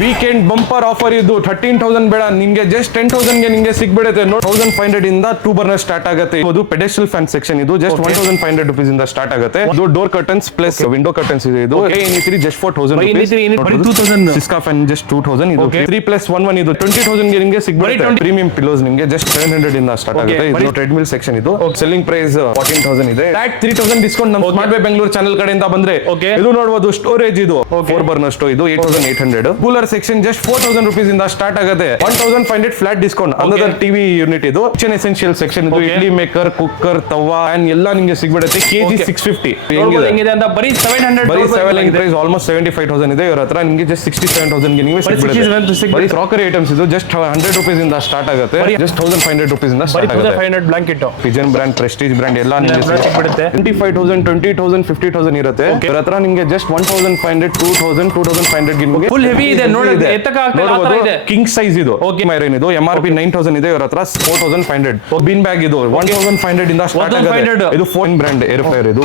Weekend bumper offer ಇದು 13,000 ಬೇಡ ನಿಮಗೆ ಜಸ್ಟ್ 10,000 ಗೆ ನಿಮಗೆ ಸಿಗ್ಬಿಡುತ್ತೆ. 1,500 ಇಂದ 2 ಬರ್ನರ್ ಸ್ಟಾರ್ಟ್ ಆಗುತ್ತೆ. ಇದು ಪೆಡೆಸ್ಟ್ರಿಯಲ್ ಫ್ಯಾನ್ ಸೆಕ್ಷನ್ ಇದು ಜಸ್ಟ್ 1,500 ರೂಪೀಸ್ ಇಂದ ಸ್ಟಾರ್ಟ್ ಆಗುತ್ತೆ. ಇದು door curtains plus window curtains ಇದೆ. ಇದು ಏನಿತ್ರಿ ಜಸ್ಟ್ 4,000 ಸಿಸ್ಕಾ ಫ್ಯಾನ್ ಜಸ್ಟ್ 2,000 ಇದು 3+1 ಇದು 20,000 ಗೆ ನಿಮಗೆ ಸಿಗ್ಬಿಡುತ್ತೆ. ಪ್ರೀಮಿಯಂ ಪಿಲ್ಲೋಸ್ ನಿಮಗೆ ಜಸ್ಟ್ 700 ಇಂದ ಸ್ಟಾರ್ಟ್ ಆಗುತ್ತೆ. ಇದು ಟ್ರೆಡ್ಮಿಲ್ ಸೆಕ್ಷನ್ ಇದು ಸೆಲ್ಲಿಂಗ್ ಪ್ರೈಸ್ 14,000 ಇದೆ. ಫ್ಲಾಟ್ 3,000 ಡಿಸ್ಕೌಂಟ್ ನಮ್ಮ ಸ್ಮಾರ್ಟ್ ಬೈ ಬೆಂಗಳೂರು ಚಾನೆಲ್ ಕಡೆಯಿಂದ ಬಂದ್ರೆ ಇದು ನೋಡಬಹುದು. ಸ್ಟೋರೇಜ್ ಇದು 4 ಬರ್ನರ್ ಸ್ಟೋ ಇದು 8,800. ಕೂಲರ್ ಸೆಕ್ಷನ್ ಜಸ್ಟ್ 4,000 ರೂಪೀಸ್ ಇಂದ ಸ್ಟಾರ್ಟ್ ಆಗುತ್ತೆ. 1,500 flat discount. Another TV unit ಇದು ಕಿಚನ್ ಎಸೆನ್ಷಿಯಲ್ ಸೆಕ್ಷನ್ ಇದು idli maker, cooker, tawa and ಎಲ್ಲ ನಿಮಗೆ ಸಿಗ್ಬಿಡುತ್ತೆ. ಕೆಜಿ 650 ಹೆಂಗಿದೆ ಅಂತ ಬರೀ 700 ಪ್ರೈಸ್ ಆಲ್ಮೋಸ್ಟ್ 75,000 ಇದೆ. ಇವರ ಹತ್ರ ನಿಮಗೆ ಜಸ್ಟ್ 67,000 ಗೆ ನಿಮಗೆ ಸಿಗ್ಬಿಡುತ್ತೆ. ಬರೀ ಕ್ರಾಕರಿ ಐಟಮ್ಸ್ ಇದು ಜಸ್ಟ್ 100 ರೂಪೀಸ್ ಇಂದ ಸ್ಟಾರ್ಟ್ ಆಗುತ್ತೆ. ಜಸ್ಟ್ 1,500 ರೂಪೀಸ್ ಇಂದ ಸ್ಟಾರ್ಟ್ ಆಗುತ್ತೆ. 500 blanket Pigeon brand, Prestige brand ಎಲ್ಲ ನಿಮಗೆ ಸಿಗ್ಬಿಡುತ್ತೆ. 25,000 20,000 50,000 ಇರುತ್ತೆ. ಇವರ ಹತ್ರ ನಿಮಗೆ ಜಸ್ಟ್ 1,500 2,000 2,500 ಗೆ ನಿಮಗೆ ಫುಲ್ ಹೆವಿ ಇದೆ ನೋಡಿ. ಎತ್ತಕ ಆಗ್ತಾ ಇದೆ. ಕಿಂಗ್ ಸೈಜ್ ಇದು ಮೈರನ್ ಇದು MRP 9,000 ಇದೆ. ಇವರ ಹತ್ರ 4,500. ಬಿನ್ ಬ್ಯಾಗ್ ಇದು 1,500 ಇಂದ ಸ್ಟಾರ್ಟ್ ಆಗುತ್ತೆ. ಇದು ಫೋನ್ ಬ್ರಾಂಡ್ ಏರ್ ಫ್ರೈಯರ್ ಇದು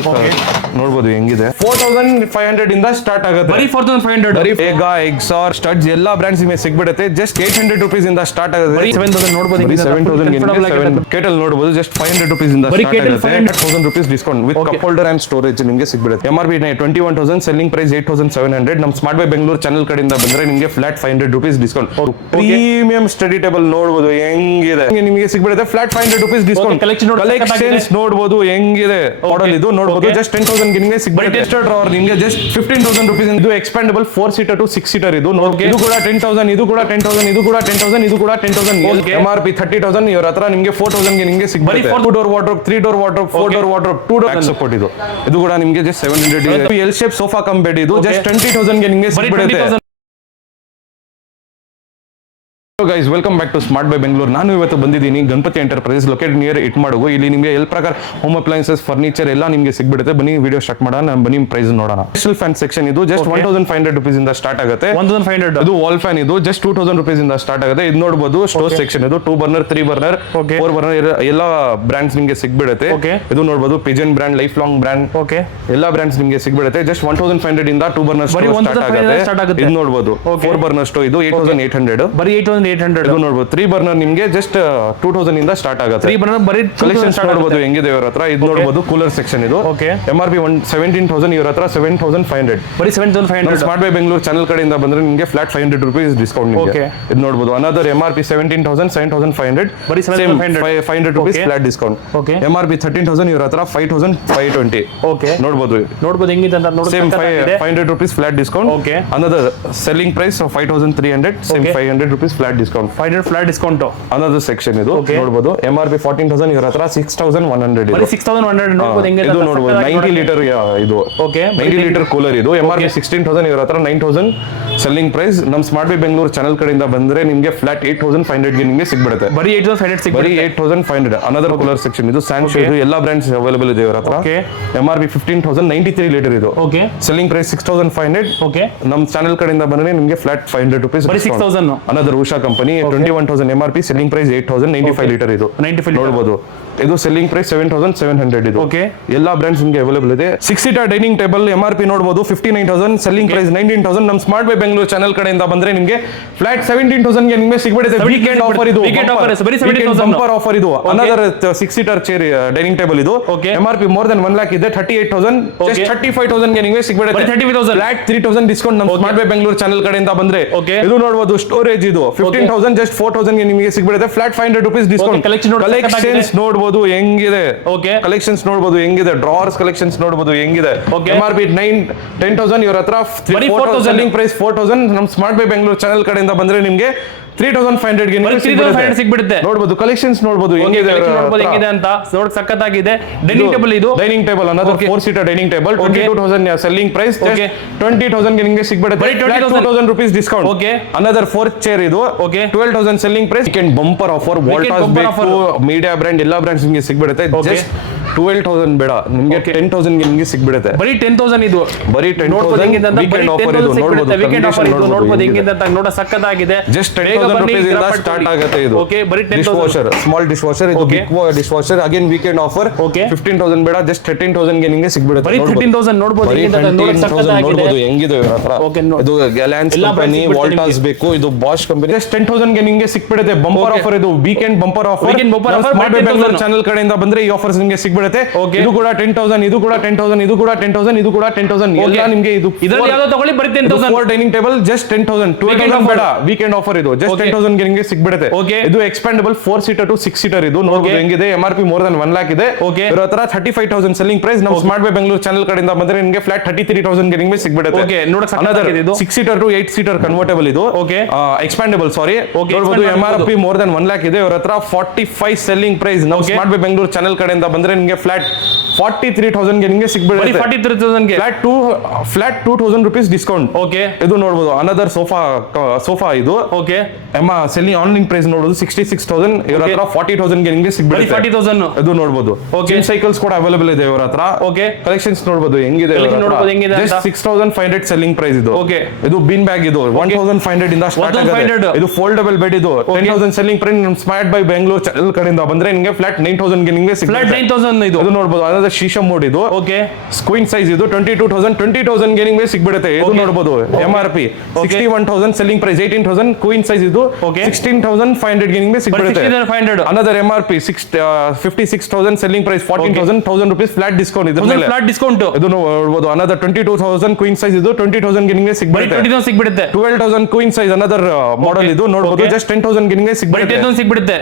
ನೋಡಬಹುದು ಹೆಂಗಿದೆ. 4,500 ಇಂದ ಸ್ಟಾರ್ಟ್ ಆಗುತ್ತೆ. ಬರೀ 4,500. ಬೇಗ ಎಕ್ಸಾರ್ ಸ್ಟಡ್ಸ್ ಎಲ್ಲಾ ಬ್ರಾಂಡ್ಸ್ ನಿಮಗೆ ಸಿಗ್ಬಿಡುತ್ತೆ. ಜಸ್ಟ್ 800 ರೂಪೀಸ್ ಇಂದ ಸ್ಟಾರ್ಟ್ ಆಗುತ್ತೆ. 7,000 ನೋಡಬಹುದು. 7,000 ಕೇಟಲ್ ನೋಡಬಹುದು. ಜಸ್ಟ್ 500 ರೂಪೀಸ್ ಇಂದ ಸ್ಟಾರ್ಟ್ ಆಗುತ್ತೆ. 1,000 rupees discount with cup holder and storage ನಿಮಗೆ ಸಿಗ್ಬಿಡುತ್ತೆ. MRP 21,000 selling price 8,700. ನಮ್ಮ ಸ್ಮಾರ್ಟ್ ಬೈ ಬೆಂಗಳೂರು ಚಾನೆಲ್ ಕಡೆಯಿಂದ ಬಂದ್ರೆ ನಿಮಗೆ flat 500 rupees discount. Premium study table ನೋಡಬಹುದು ಹೆಂಗಿದೆ ನಿಮಗೆ ಸಿಗ್ಬಿಡುತ್ತೆ. Flat 500 rupees discount. ಕಲೆಕ್ಷನ್ಸ್ ನೋಡಬಹುದು ಹೆಂಗಿದೆ. ಮಾಡೆಲ್ ಇದು ನೋಡಬಹುದು. ಜಸ್ಟ್ 10,000 ಗೆ ನಿಮಗೆ ಸಿಗ್ಬಿಡುತ್ತೆ. ಡ್ರಾವರ್ ನಿಮಗೆ ಜಸ್ಟ್ 15,000 ರೂಪೀಸ್. ಇದು ಎಕ್ಸ್ಪ್ಯಾಂಡಬಲ್ 4 ಸೀಟರ್ ಟು 6 ಸೀಟರ್ ಇದು ಇದು ಕೂಡ 10,000 ಇದು ಕೂಡ 10,000 ಇದು ಕೂಡ 10,000 ಇದು ಕೂಡ 10,000. MRP 30,000. ಇವರ ಹತ್ರ ನಿಮಗೆ 4,000 ಗೆ ನಿಮಗೆ ಸಿಗ್ಬಿಡುತ್ತೆ. 4 door wardrobe, 3 door wardrobe, 4 door wardrobe, 2 door support ಇದು ಕೂಡ ನಿಮಗೆ just 700. L shape sofa cum bed ಇದು ಜಸ್ಟ್ 20,000 ಗೆ ನಿಮಗೆ ಸಿಗ್ಬಿಡುತ್ತೆ. Guys welcome back to smart buy Bengaluru. ನಾನು ಇವತ್ತು ಬಂದಿದ್ದೀನಿ ಗಣಪತಿ ಎಂಟರ್ಪ್ರೈಸಸ್ ಲೊಕೇಟೆಡ್ ನಿಯರ್ ಇಟ್ಮಾಡುಗು. ಇಲ್ಲಿ ನಿಮಗೆ ಎಲ್ ಪ್ರಕಾರ ಹೋಮ್ ಅಪ್ಲೈನ್ಸಸ್, ಫರ್ನಿಚರ್ ಎಲ್ಲ ನಿಮಗೆ ಸಿಗ್ಬಿಡುತ್ತೆ. ಬನ್ನಿ ವಿಡಿಯೋ ಸ್ಟಾರ್ಟ್ ಮಾಡೋಣ. ಬನ್ನಿ ಪ್ರೈಸ್ ನೋಡೋಣ. ಸ್ಪೆಷಲ್ ಫ್ಯಾನ್ ಸೆಕ್ಷನ್ ಇದು ಜಸ್ಟ್ 1,500 ರೂಪೀಸ್ ಇಂದ ಸ್ಟಾರ್ಟ್ ಆಗುತ್ತೆ. 1,500. ಇದು ವಾಲ್ ಫ್ಯಾನ್ ಇದು ಜಸ್ಟ್ 2,000 ರೂಪೀಸ್ ಇಂದ ಸ್ಟಾರ್ಟ್ ಆಗುತ್ತೆ. ಇದು ನೋಡಬಹುದು ಸ್ಟೋರ್ ಸೆಕ್ಷನ್ ಇದು 2 ಬರ್ನರ್, 3 ಬರ್ನರ್, 4 ಬರ್ನರ್ ಎಲ್ಲ ಬ್ರಾಂಡ್ಸ್ ನಿಮಗೆ ಸಿಗ್ಬಿಡುತ್ತೆ. ಇದು ನೋಡಬಹುದು Pigeon brand, life long brand ಎಲ್ಲ ಬ್ರಾಂಡ್ಸ್ ನಿಮಗೆ ಸಿಗ್ಬಿಡುತ್ತೆ. ಜಸ್ಟ್ 1,500 ಇಂದ 2 ಬರ್ನರ್ ಸ್ಟಾರ್ಟ್ ಆಗುತ್ತೆ. ಇದು ನೋಡಬಹುದು 4 ಬರ್ನರ್ ಸ್ಟೋ ಇದು 8,800. ಬರೀ 8,800. ಇದು ನೋಡಬಹುದು 3 ಬರ್ನರ್ ನಿಮಗೆ ಜಸ್ಟ್ 2,000 ಇಂದ ಸ್ಟಾರ್ಟ್ ಆಗುತ್ತೆ. 3 ಬರ್ನರ್ ಬರೀ ಕಲೆಕ್ಷನ್ಸ್ ನೋಡಬಹುದು ಹೆಂಗಿದೆ ಇವರ ಹತ್ರ. ಇದು ನೋಡಬಹುದು ಕೂಲರ್ ಸೆಕ್ಷನ್ ಇದು MRP 17,000. ಇವರ ಹತ್ರ 7,500. ಬರೀ 7,500. ಸ್ಮಾರ್ಟ್ ಬೈ ಬೆಂಗಳೂರು ಚಾನೆಲ್ ಕಡೆಯಿಂದ ಬಂದ್ರೆ ನಿಮಗೆ ಫ್ಲಾಟ್ 500 ರೂಪೀಸ್ ಡಿಸ್ಕೌಂಟ್ ನಿಮಗೆ. ಇದು ನೋಡಬಹುದು ಅನದರ್ MRP 17,000 7,500. ಬರೀ 500 ರೂಪೀಸ್ ಫ್ಲಾಟ್ ಡಿಸ್ಕೌಂಟ್. MRP 13,000. ಇವರ ಹತ್ರ 5,520. ನೋಡಬಹುದು ಹೆಂಗಿದೆ ಅಂತ ನೋಡಿ. Same 500 rupees flat discount. Another selling price 5,300. Same 500 rupees flat discount. 500 flat discount. Another section ಇದು ನೋಡಬಹುದು MRP 14,000. ಇವರ ಹತ್ರ 6,100. ಬರೀ 6,100 ನೋಡಬಹುದು ಹೆಂಗಿದೆ. ಇದು ನೋಡಬಹುದು 90 ಲೀಟರ್ ಇದು 90 ಲೀಟರ್ ಕೂಲರ್ ಇದು MRP 16,000. ಇವರ ಹತ್ರ 9,000 ಸೆಲ್ಲಿಂಗ್ ಪ್ರೈಸ್. ನಮ್ಮ ಸ್ಮಾರ್ಟ್ ಬೈ ಬೆಂಗಳೂರು ಚಾನೆಲ್ ಕಡೆಯಿಂದ ಬಂದ್ರೆ ನಿಮಗೆ ಫ್ಲಾಟ್ 8,500 ಗೆ ನಿಮಗೆ ಸಿಗ್ಬಿಡುತ್ತೆ. ಬರೀ 8,500. ಅನದರ್ ಕೂಲರ್ ಸೆಕ್ಷನ್ ಇದು ಸ್ಯಾನ್ಶೋ ಇದು ಎಲ್ಲ ಬ್ರಾಂಡ್ಸ್ ಅವೈಲೇಬಲ್ ಇದೆ ಇವರ ಹತ್ರ. MRP 15,000 93 ಲೀಟರ್ ಇದು ಸೆಲ್ಲಿಂಗ್ ಪ್ರೈಸ್ 6,500. ನಮ್ಮ ಚಾನೆಲ್ ಕಡೆಯಿಂದ ಬಂದ್ರೆ ನಿಮಗೆ ಫ್ಲಾಟ್ 500 ರೂಪೀಸ್. ಬರೀ 6,000. Another Usha company 21,000 MRP selling price 8,000 95 litre ಇದು ನೋಡಬಹುದು. ಇದು ಸೆಲ್ಲಿಂಗ್ ಪ್ರೈಸ್ 7,700 ಇದು ಎಲ್ಲಾ ಬ್ರಾಂಡ್ಸ್ ನಿಮಗೆ ಅವೈಲೇಬಲ್ ಇದೆ. 6 ಸೀಟರ್ ಡೈನಿಂಗ್ ಟೇಬಲ್ MRP ನೋಡಬಹುದು 59,000 ಸೆಲ್ಲಿಂಗ್ ಪ್ರೈಸ್ 19,000. ನಮ್ಮ ಸ್ಮಾರ್ಟ್ ಬೈ ಬೆಂಗಳೂರು ಚಾನೆಲ್ ಕಡೆಯಿಂದ ಬಂದ್ರೆ ನಿಮಗೆ ಫ್ಲಾಟ್ 17,000 ಗೆ ನಿಮಗೆ ಸಿಗ್ಬಿಡುತ್ತೆ. ವೀಕೆಂಡ್ ಆಫರ್ ಇದು. ಬರೀ 17,000 ಬಂಪರ್ ಆಫರ್ ಇದು. Another 6 seater chair dining table ಇದು MRP ಮೋರ್ ದನ್ 1 lakh ಇದೆ 38,000. ಜಸ್ಟ್ 35,000 ಗೆ ನಿಮಗೆ ಸಿಗ್ಬಿಡುತ್ತೆ. 35,000 ಫ್ಲಾಟ್ 3,000 ಡಿಸ್ಕೌಂಟ್ ನಮ್ಮ ಸ್ಮಾರ್ಟ್ ಬೈ ಬೆಂಗಳೂರು ಚಾನೆಲ್ ಕಡೆಯಿಂದ ಬಂದ್ರೆ. ಇದು ನೋಡಬಹುದು ಸ್ಟೋರೇಜ್ ಇದು 15,000 ಜಸ್ಟ್ 4,000 ಗೆ ನಿಮಗೆ ಸಿಗ್ಬಿಡುತ್ತೆ. Flat 500 rupees discount. ಕಲೆಕ್ಷನ್ಸ್ ನೋಡಬಹುದು ಹೆಂಗಿದೆ. ಕಲೆಕ್ಷನ್ಸ್ ನೋಡಬಹುದು ಹೆಂಗಿದೆ. ಡ್ರಾವರ್ಸ್ ಕಲೆಕ್ಷನ್ಸ್ ನೋಡಬಹುದು ಹೆಂಗಿದೆ. MRP 10,000. ಇವರ ಹತ್ರ 4,000 ಸೆಲ್ಲಿಂಗ್ ಪ್ರೈಸ್ 4,000. ನಮ್ಮ ಸ್ಮಾರ್ಟ್ ಬೈ ಬೆಂಗಳೂರು ಚಾನೆಲ್ ಕಡೆಯಿಂದ ಬಂದ್ರೆ ನಿಮಗೆ 3,500 ಗೆ ಸಿಗ್ಬಿಡುತ್ತೆ. ನೋಡಬಹುದು ಕಲೆಕ್ಷನ್ಸ್ ನೋಡಬಹುದು ಹೆಂಗಿದೆ ಅಂತ ನೋಡಿ ಸಕ್ಕತ್ತಾಗಿದೆ. ಡೈನಿಂಗ್ ಟೇಬಲ್ ಇದು dining table another 4 seater dining table 22,000 selling price 20,000 ಗೆ ನಿಮಗೆ ಸಿಗ್ಬಿಡುತ್ತೆ. 2,000 ರೂಪೀಸ್ ಡಿಸ್ಕೌಂಟ್. ಅನದರ್ 4 ಚೇರ್ ಇದು 12,000 selling price. Weekend bumper offer Voltas ಬೇಕು ಮೀಡಿಯಾ ಬ್ರಾಂಡ್ ಎಲ್ಲ ಬ್ರಾಂಡ್ಸ್ ನಿಮಗೆ ಸಿಗ್ಬಿಡುತ್ತೆ. ಜಸ್ಟ್ 12,000 ಬೇಡ ನಿಮ್ಗೆ 10,000 ಗೆ ನಿಮ್ಗೆ ಸಿಗ್ಬಿಡುತ್ತೆ ಬರೀ 10,000 ಇದು ಬರೀ ನೋಡ್ಬೋದು 10,000 ಹೆಂಗಿದೆ ಅಂತ ವೀಕೆಂಡ್ ಆಫರ್ ಇದು ನೋಡಬಹುದು ವೀಕೆಂಡ್ ಆಫರ್ ಇದು ನೋಡ್ಬೋದು ಹೆಂಗಿದೆ ಅಂತ ನೋಡ ಸಕ್ಕತ್ತಾಗಿದೆ ಜಸ್ಟ್ 10,000 rupees ಇಂದ ಸ್ಟಾರ್ಟ್ ಆಗುತ್ತೆ ಇದು ಓಕೆ ಬರೀ dish 10,000 washer small dish washer ಇದು big dish washer again weekend offer Okay. 15,000 ಬೇಡ ಜಸ್ಟ್ 13,000 ಗೆ ನಿಮಗೆ ಸಿಗ್ಬಿಡುತ್ತೆ ಬರೀ 13,000 ನೋಡ್ಬೋದು ಹೆಂಗಿದೆ ಅಂತ ನೋಡ ಸಕ್ಕತ್ತಾಗಿದೆ ನೋಡಬಹುದು ಹೆಂಗಿದೆ ಇವ್ರ ಹತ್ರ Okay, ಇದು ಗ್ಯಾಲೆನ್ಸ್ ಎಲ್ಲ brands ಕಂಪನಿ ಸಿಗ್ಬಿಡುತ್ತೆ ವಾಲ್ಟಾಸ್ ಬೇಕು ಇದು ಬಾಷ್ ಕಂಪನಿ ಜಸ್ಟ್ 10,000 ಗೆ ನಿಮಗೆ ಸಿಗ್ಬಿಡುತ್ತೆ ಬಂಪರ್ Okay. ಆಫರ್ ಇದು weekend bumper offer Weekend bumper offer, smart 10,000. Bengaluru channel ಕಡೆಯಿಂದ ಬಂದ್ರೆ ಈ ಆಫರ್ಸ್ ನಿಮಗೆ ಸಿಗ್ಬಿಡುತ್ತೆ Okay. ಇದು ಕೂಡ 10,000 ಇದು ಕೂಡ 10,000 ಇದು ಕೂಡ 10,000 ಇದು ಕೂಡ 10,000 ಎಲ್ಲ ನಿಮಗೆ ಇದು ಇದರಲ್ಲಿ ಯಾವ್ದು ತಗೊಳ್ಳಿ ಬರೀ 10,000 4 dining table just 10,000 Weekend 12,000 offer. ಬೇಡ ವೀಕೆಂಡ್ ಆಫರ್ ಇದು ಜಸ್ಟ್ Okay. 10,000 ಗೆ ನಿಮಗೆ ಸಿಗ್ಬಿಡುತ್ತೆ Okay. ಇದು ಎಕ್ಸ್ಪ್ಯಾಂಡಬಲ್ 4 ಸೀಟರ್ ಟು 6 ಸೀಟರ್ ಇದು ನೋಡಬಹುದು Okay. ಹೆಂಗಿದೆ MRP ಮೋರ್ ದನ್ 1 lakh ಇದೆ Okay. ಇದ್ರ ಹತ್ರ 35,000 ಸೆಲ್ಲಿಂಗ್ ಪ್ರೈಸ್ ನಮ್ಮ ಸ್ಮಾರ್ಟ್ ಬೈ ಬೆಂಗಳೂರು ಚಾನೆಲ್ ಕಡೆಯಿಂದ ಬಂದ್ರೆ ನಿಮಗೆ ಫ್ಲಾಟ್ 33,000 ಗೆ ನಿಮಗೆ ಸಿಗ್ಬಿಡುತ್ತೆ Okay, ನೋಡಕ್ Another ಸಕ್ಕತ್ತಾಗಿದೆ ಇದು. 6 ಸೀಟರ್ ಟು 8 ಸೀಟರ್ ಕನ್ವರ್ಟಬಲ್ ಇದು Okay. ಎಕ್ಸ್ಪ್ಯಾಂಡಬಲ್ ಸಾರಿ Okay, ನೋಡಬಹುದು expandable MRP more than 1 lakh ಇದೆ ಇವ್ರ ಹತ್ರ 45 ಸೆಲ್ಲಿಂಗ್ ಪ್ರೈಸ್ ನಮ್ಮ Okay. Smart buy Bengaluru channel ಕಡೆಯಿಂದ ಬಂದ್ರೆ ನಿಮಗೆ ಫ್ಲಾಟ್ 43,000 ಗೆ ನಿಮಗೆ ಬರೀ ಸಿಗ್ಬಿಡುತ್ತೆ 43,000 ಗೆ ಫ್ಲಾಟ್ 2,000 rupees ಡಿಸ್ಕೌಂಟ್ ಓಕೆ ಇದು ನೋಡಬಹುದು ಅನದರ್ ಸೋಫಾ ಇದು ಓಕೆ ಸೆಲ್ಲಿಂಗ್ ಆನ್ಲೈನ್ ಪ್ರೈಸ್ ನೋಡಬಹುದು 66,000 ಇವ್ರ Okay. ಹತ್ರ 40,000 ಗೆ ನಿಮಗೆ ಬರೀ ಸಿಗ್ಬಿಡುತ್ತೆ 40,000 ಇದು ನೋಡಬಹುದು Okay. ಸೈಕಲ್ಸ್ ಕೂಡ ಅವೈಲೇಬಲ್ ಇದೆ ಇವ್ರ ಹತ್ರ Okay. ಕಲೆಕ್ಷನ್ಸ್ ನೋಡಬಹುದು ಹೆಂಗಿದೆ Collection ನೋಡ್ಬೋದು ಹೆಂಗಿದೆ ಅಂತ. ಜಸ್ಟ್ 6,500 ಸೆಲ್ಲಿಂಗ್ ಪ್ರೈಸ್ ಇದು Okay. ಇದು ಬಿನ್ ಬ್ಯಾಗ್ ಇದು 1,500 ಇಂದ ಸ್ಟಾರ್ಟ್ 1,500. ಆಗುತ್ತೆ ಇದು ಫೋಲ್ಡಬಲ್ ಬೆಡ್ ಇದು 10,000 ಸೆಲ್ಲಿಂಗ್ ಪ್ರೈಸ್ ನಮ್ಮ ಸ್ಮಾರ್ಟ್ ಬೈ ಬೆಂಗಳೂರು ಚಾನೆಲ್ ಕಡೆಯಿಂದ ಬಂದ್ರೆ ನಿಮಗೆ ಫ್ಲಾಟ್ 9,000 ಗೆ ನಿಮಗೆ ಫ್ಲಾಟ್ ಸಿಗುತ್ತೆ 9,000 ಇದು ಅದು ನೋಡಬಹುದು ಅದಾದ ಶೀಶಾ ಮೋಡ್ ಇದು ಓಕೆ ಸ್ಕ್ವೀನ್ ಸೈಜ್ ಇದು 22,000 ಗೆ ನಿಮಗೆ ಸಿಗ್ಬಿಡುತ್ತೆ ಇದು Okay. ನೋಡಬಹುದು MRP Okay. 61,000 selling price 18,000 queen size ಇದು Okay. 16,500 ಗೆ ನಿಮಗೆ ಬರೀ ಸಿಗ್ಬಿಡುತ್ತೆ 16,500 another MRP 56,000 selling price 14,000 rupees flat discount ಇದ್ರ ಮೇಲೆ ಫ್ಲಾಟ್ ಡಿಸ್ಕೌಂಟ್ ಇದು ನೋಡಬಹುದು ಅನದರ್ 22,000 ಕ್ವೀನ್ ಸೈಜ್ ಇದು 20,000 ಗೆ ನಿಮಗೆ ಬರೀ ಸಿಗ್ಬಿಡುತ್ತೆ 20,000 ಸಿಗ್ಬಿಡುತ್ತೆ 12,000 ಕ್ವೀನ್ ಸೈಜ್ ಅನದರ್ ಮಾಡೆಲ್ ಇದು ನೋಡಬಹುದು Okay. ಜಸ್ಟ್ 10,000 ಗೆ ನಿಮಗೆ ಬರೀ ಸಿಗ್ಬಿಡುತ್ತೆ 10,000 ಸಿಗ್ಬಿಡುತ್ತೆ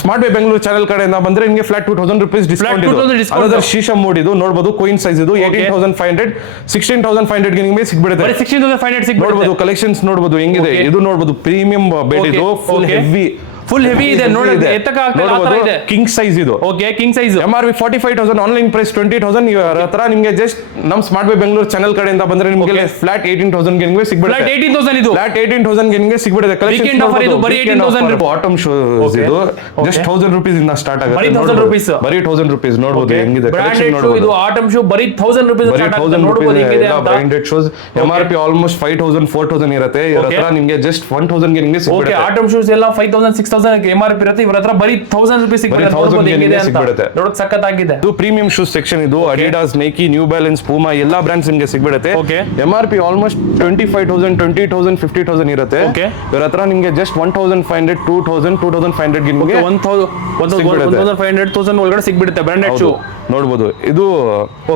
ಸ್ಮಾರ್ಟ್ ಬೈ ಬೆಂಗಳೂರು ಚಾನೆಲ್ ಕಡೆಯಿಂದ ಬಂದ್ರೆ ನಿಮಗೆ ಫ್ಲಾಟ್ 2,000 rupees ಡಿಸ್ಕೌಂಟ್ ಇದು 2,000 discount. ಅನದರ್ ಶೀಶಾ ಮೋಡ್ ಇದು ನೋಡಬಹುದು ಕ್ವೀನ್ ಸೈಜ್ ಇದು 18,500 16,500 ಗೆ ನಿಮಗೆ ಸಿಗ್ಬಿಡುತ್ತೆ ಬರೀ 16,500 ಸಿಗ್ಬಿಡುತ್ತೆ ನೋಡಬಹುದು ಕಲೆಕ್ಷನ್ಸ್ ನೋಡಬಹುದು ಹೆಂಗಿದೆ Okay. ಇದು ನೋಡಬಹುದು ಪ್ರೀಮಿಯಂ ಬೆಡ್ Okay. ಇದು full Okay. Heavy full heavy ಇದೆ ನೋಡಿ ಎತ್ತಕ ಆಗ್ತಾ ಆ ತರ ಇದೆ ಕಿಂಗ್ ಸೈಜ್ ಇದು okay king size MRP 45,000 online price 20,000 ಇವರ ಹತ್ರ ನಿಮಗೆ ಜಸ್ಟ್ ನಮ್ಮ ಸ್ಮಾರ್ಟ್ ಬೈ ಬೆಂಗಳೂರು ಚಾನೆಲ್ ಕಡೆಯಿಂದ ಬಂದ್ರೆ ನಿಮಗೆ Okay. ಫ್ಲಾಟ್ 18,000 ಗೆ ನಿಮಗೆ ಫ್ಲಾಟ್ ಸಿಗ್ಬಿಡುತ್ತೆ 18,000 ಇದು ಫ್ಲಾಟ್ 18,000 ಗೆ ನಿಮಗೆ ಸಿಗ್ಬಿಡುತ್ತೆ Weekend offer ಇದು ಬರೀ 18,000 ಬಾಟಮ್ ಶೂಸ್ Okay. ಇದು Okay. ಜಸ್ಟ್ 1,000 rupees ಇಂದ ಸ್ಟಾರ್ಟ್ ಆಗುತ್ತೆ ಬರೀ 1,000 rupees. ಬರೀ 1,000 rupees ನೋಡಬಹುದು ಹೆಂಗಿದೆ ಬ್ರಾಂಡೆಡ್ ಕಲೆಕ್ಷನ್ ಶೂ ಇದು ನೋಡಬಹುದು ಆಟಮ್ ಶೂ ಬರೀ 1,000 ರೂಪಾಯಿ ಬರೀ ಸ್ಟಾರ್ಟ್ 1,000 ನೋಡಬಹುದು ಹೆಂಗಿದೆ ಅಂತ ಬ್ರಾಂಡೆಡ್ ಶೂಸ್ MRP ಆಲ್ಮೋಸ್ಟ್ 5,000 4,000 ಇರುತ್ತೆ ಇವ್ರ Okay. ಹತ್ರ ನಿಮಗೆ ಜಸ್ಟ್ 1,000 ಗೆ ನಿಮಗೆ ಓಕೆ ಸಿಗ್ಬಿಡುತ್ತೆ ಆಟಮ್ ಶೂಸ್ ಎಲ್ಲ 5,000 6,000 MRP ಇರುತ್ತೆ ಇವರ ಹತ್ರ ಬರೀ 1,000 ರೂಪಾಯಿ ಸಿಗ್ಬಿಡುತ್ತೆ 1,000 ನೋಡಬಹುದು ಗೆ ಹೆಂಗಿದೆ ಅಂತ ಸಿಗ್ಬಿಡುತ್ತೆ. ನೋಡಕ್ ಸಕ್ಕತ್ತಾಗಿದೆ ಇದು ಪ್ರೀಮಿಯಂ ಶೂಸ್ ಸೆಕ್ಷನ್ ಇದು Adidas Nike new balance Puma ಎಲ್ಲಾ ಬ್ರಾಂಡ್ಸ್ ನಿಮಗೆ ಸಿಗ್ಬಿಡುತ್ತೆ Okay. MRP ಆಲ್ಮೋಸ್ಟ್ 25,000 20,000 50,000 ಇರುತ್ತೆ Okay. ಇವ್ರ ಹತ್ರ ನಿಮಗೆ ಜಸ್ಟ್ 1,500 2,000 ಗೆ ನಿಮಗೆ 1,500 1,000 ಒಳಗಡೆ ಸಿಗ್ಬಿಡುತ್ತೆ ಬ್ರಾಂಡೆಡ್ ಶೂ ನೋಡಬಹುದು ಇದು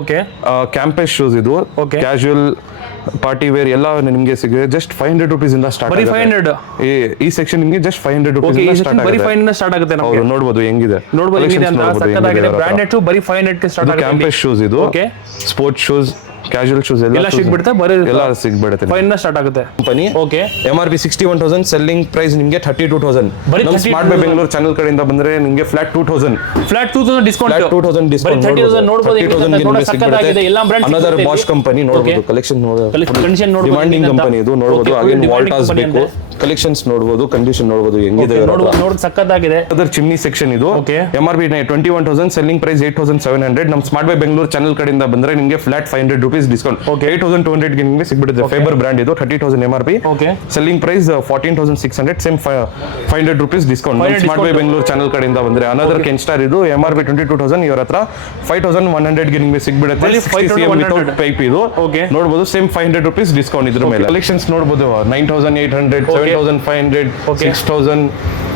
ಓಕೆ ಕ್ಯಾಂಪಸ್ ಶೂಸ್ ಇದು Okay. ಕ್ಯಾಶುಯಲ್ ಪಾರ್ಟಿ ವೇರ್ ಎಲ್ಲ ನಿಮಗೆ ಸಿಗುತ್ತೆ ಜಸ್ಟ್ 500 rupees ಇಂದ ಸ್ಟಾರ್ಟ್ ಬರೀ 500 ಈ ಸೆಕ್ಷನ್ ನಿಮಗೆ ಜಸ್ಟ್ 500 rupees ಓಕೆ ಈ ಇಂದ ಸೆಕ್ಷನ್ ಸ್ಟಾರ್ಟ್ ಬರೀ ಆಗುತ್ತೆ 500 ಸ್ಟಾರ್ಟ್ ಆಗುತ್ತೆ ನಮಗೆ ಹೌದು ನೋಡಬಹುದು ಹೆಂಗಿದೆ ನೋಡಬಹುದು ಹೆಂಗಿದೆ ಅಂತ Collections ನೋಡ್ಬೋದು ಸಕ್ಕತ್ತಾಗಿದೆ ಹೆಂಗಿದೆ ಬ್ರಾಂಡೆಡ್ ಶೂ ಬರೀ 500 ಗೆ ಸ್ಟಾರ್ಟ್ ಆಗುತ್ತೆ ಕ್ಯಾಂಪಸ್ ಶೂಸ್ ಇದು okay sports shoes casual shoes ಎಲ್ಲ ಸಿಗ್ಬಿಡುತ್ತೆ ಬರೀ ಎಲ್ಲ ಸಿಗ್ಬಿಡುತ್ತೆ 500 ಸ್ಟಾರ್ಟ್ ಆಗುತ್ತೆ company okay MRP 61,000 selling price ನಿಮಗೆ 32,000 ಬರೀ ನಮ್ಮ 32,000. ಸ್ಮಾರ್ಟ್ ಬೈ ಬೆಂಗಳೂರು ಚಾನೆಲ್ ಕಡೆಯಿಂದ ಬಂದ್ರೆ ನಿಮಗೆ flat 2,000 flat 2,000 discount flat 2,000 discount 30,000 ನೋಡಬಹುದು ಹೆಂಗಿದೆ ನೋಡಕ್ ಸಕ್ಕತ್ತಾಗಿದೆ ಎಲ್ಲ ಬ್ರಾಂಡ್ ಅನದರ್ ಬಾಷ್ ಕಂಪನಿ ನೋಡಬಹುದು ಕಲೆಕ್ಷನ್ ಕಂಡೀಷನ್ ನೋಡಬಹುದು ಡಿಮಾಂಡಿಂಗ್ ಕಂಪನಿ ಇದು ನೋಡಬಹುದು ಅಗೇನ್ ವಾಲ್ಟಾಸ್ ಬೇಕು ಕಲೆಕ್ಷನ್ಸ್ ನೋಡಬಹುದು ಕಂಡೀಷನ್ ನೋಡಬಹುದು ಹೆಂಗಿದೆ ನೋಡಕ್ ಸಕ್ಕತ್ತಾಗಿದೆ ಅದರ್ ಚಿಮ್ನಿ ಸೆಕ್ಷನ್ ಇದು Okay. MRP 21,000 ಸೆಲ್ಲಿಂಗ್ ಪ್ರೈಸ್ 8,700 ನಮ್ಮ ಸ್ಮಾರ್ಟ್ ಬೈ ಬೆಂಗಳೂರು ಚಾನೆಲ್ ಕಡೆಯಿಂದ ಬಂದ್ರೆ ನಿಮಗೆ ಫ್ಲಾಟ್ 500 rupees ಡಿಸ್ಕೌಂಟ್ 8,200 ಗೆ ನಿಮಗೆ ಸಿಗ್ಬಿಡುತ್ತೆ ಫೈಬರ್ ಬ್ರಾಂಡ್ ಇದು 30,000 MRP okay selling price 14,600 same 500 rupees discount 500 smart buy Bengaluru channel ಕಡೆಯಿಂದ ಬಂದ್ರೆ ಅನದರ್ ಕೆನ್ ಸ್ಟಾರ್ ಇದು MRP 22,000 ಇವರ ಹತ್ರ 5,100 ಗೆ ನಿಮಗೆ ಸಿಗ್ಬಿಡುತ್ತೆ ಬರೀ 5,100 ಪೈಪ್ ಇದು Okay. ನೋಡಬಹುದು ಸೇಮ್ 500 rupees ಡಿಸ್ಕೌಂಟ್ ಇದ್ರ ಮೇಲೆ ಕಲೆಕ್ಷನ್ಸ್ ನೋಡಬಹುದು 9,800 7,500 6,000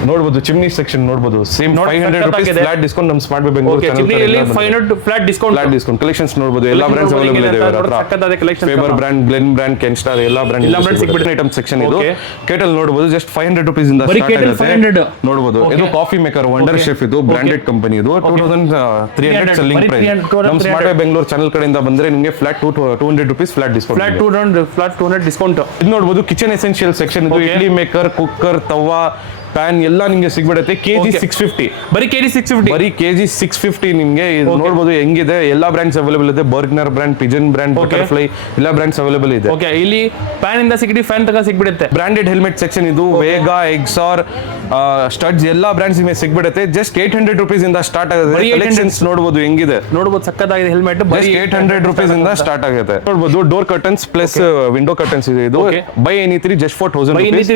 ನೋಡಬಹುದು ಚಿಮ್ನಿ ಸೆಕ್ಷನ್ ನೋಡಬಹುದು ಸೇಮ್ 500 rupees ಫ್ಲಾಟ್ ಡಿಸ್ಕೌಂಟ್ ನಮ್ಮ smart buy Bengaluru okay channel ಚಿಮ್ನಿಯಲ್ಲಿ ಕಡೆಯಿಂದ 500 flat discount flat discount collections ನೋಡಬಹುದು ಎಲ್ಲ ಬ್ರಾಂಡ್ಸ್ ಅವೈಲೇಬಲ್ ಇದೆ ಇವರ ಹತ್ರ ಸಕ್ಕತ್ತಾದ collections ಫೇಬರ್ ಅಲ್ಲ. Brand Glen brand Kenstar ಎಲ್ಲ ಬ್ರಾಂಡ್ ಎಲ್ಲ brand ಸಿಗ್ಬಿಡುತ್ತೆ ಐಟಮ್ ಸೆಕ್ಷನ್ ಇದು Okay. ಕೇಟಲ್ ನೋಡಬಹುದು ಜಸ್ಟ್ 500 rupees ಇಂದ ಬರೀ ಸ್ಟಾರ್ಟ್ Kettle ಆಗುತ್ತೆ 500. ನೋಡಬಹುದು Okay. ಇದು ಕಾಫಿ ಮೇಕರ್ ವಂಡರ್ ಶೆಫ್ ಇದು ಬ್ರಾಂಡೆಡ್ ಕಂಪನಿ ಇದು 2,300 ಸೆಲ್ಲಿಂಗ್ ಬರೀ ಪ್ರೈಸ್ 300. ನಮ್ಮ ಸ್ಮಾರ್ಟ್ ಬೈ ಬೆಂಗಳೂರು ಚಾನೆಲ್ ಕಡೆಯಿಂದ ಬಂದ್ರೆ ನಿಮಗೆ flat 200 rupees flat discount flat 200 discount ಇದು ನೋಡಬಹುದು ಕಿಚನ್ ಎಸೆನ್ಷಿಯಲ್ ಸೆಕ್ಷನ್ ಇದು Okay. ಇಡ್ಲಿ ಮೇಕರ್ ಕುಕ್ಕರ್ ತವಾ ಫ್ಯಾನ್ ಎಲ್ಲ ನಿಮ್ಗೆ ಸಿಗ್ಬಿಡುತ್ತೆ ಕೆಜಿ 650. ಬರೀ ಕೆಜಿ 650. ಬರೀ ಕೆಜಿ 650 ನಿಮ್ಗೆ ಇದು ನೋಡಬಹುದು ಹೆಂಗಿದೆ. ಎಲ್ಲಾ ಬ್ರಾಂಡ್ಸ್ ಅವೈಲೇಬಲ್ ಇದೆ. Bergner brand, Pigeon brand, butterfly ಎಲ್ಲ ಬ್ರಾಂಡ್ಸ್ ಅವೈಲೇಬಲ್ ಇದೆ. ಓಕೆ, ಇಲ್ಲಿ ಫ್ಯಾನ್ ಇಂದ ಫ್ಯಾನ್ ತಗ ಸಿಗ್ಬಿಡುತ್ತೆ. ಬ್ರಾಂಡೆಡ್ ಹೆಲ್ಮೆಟ್ ಸೆಕ್ಷನ್ ಇದು. ವೇಗಾ, ಎಕ್ಸಾರ್, ಸ್ಟಡ್ಸ್ ಎಲ್ಲಾ ಬ್ರಾಂಡ್ಸ್ ನಿಮಗೆ ಸಿಗ್ಬಿಡುತ್ತೆ. ಜಸ್ಟ್ 800 rupees ಇಂದ ಸ್ಟಾರ್ಟ್ ಆಗುತ್ತೆ. ಕಲೆಕ್ಷನ್ಸ್ ನೋಡಬಹುದು ಹೆಂಗಿದೆ. ನೋಡಬಹುದು ಸಕ್ಕತ್ತಾಗಿದೆ ಹೆಲ್ಮೆಟ್. ಬರೀ 800 rupees ಇಂದ ಸ್ಟಾರ್ಟ್ ಆಗುತ್ತೆ. ನೋಡಬಹುದು door curtains plus window curtains ಇದೆ. ಇದು ಬೈ ಎನಿ3 ಜಸ್ಟ್ ಫಾರ್ 1000 rupees.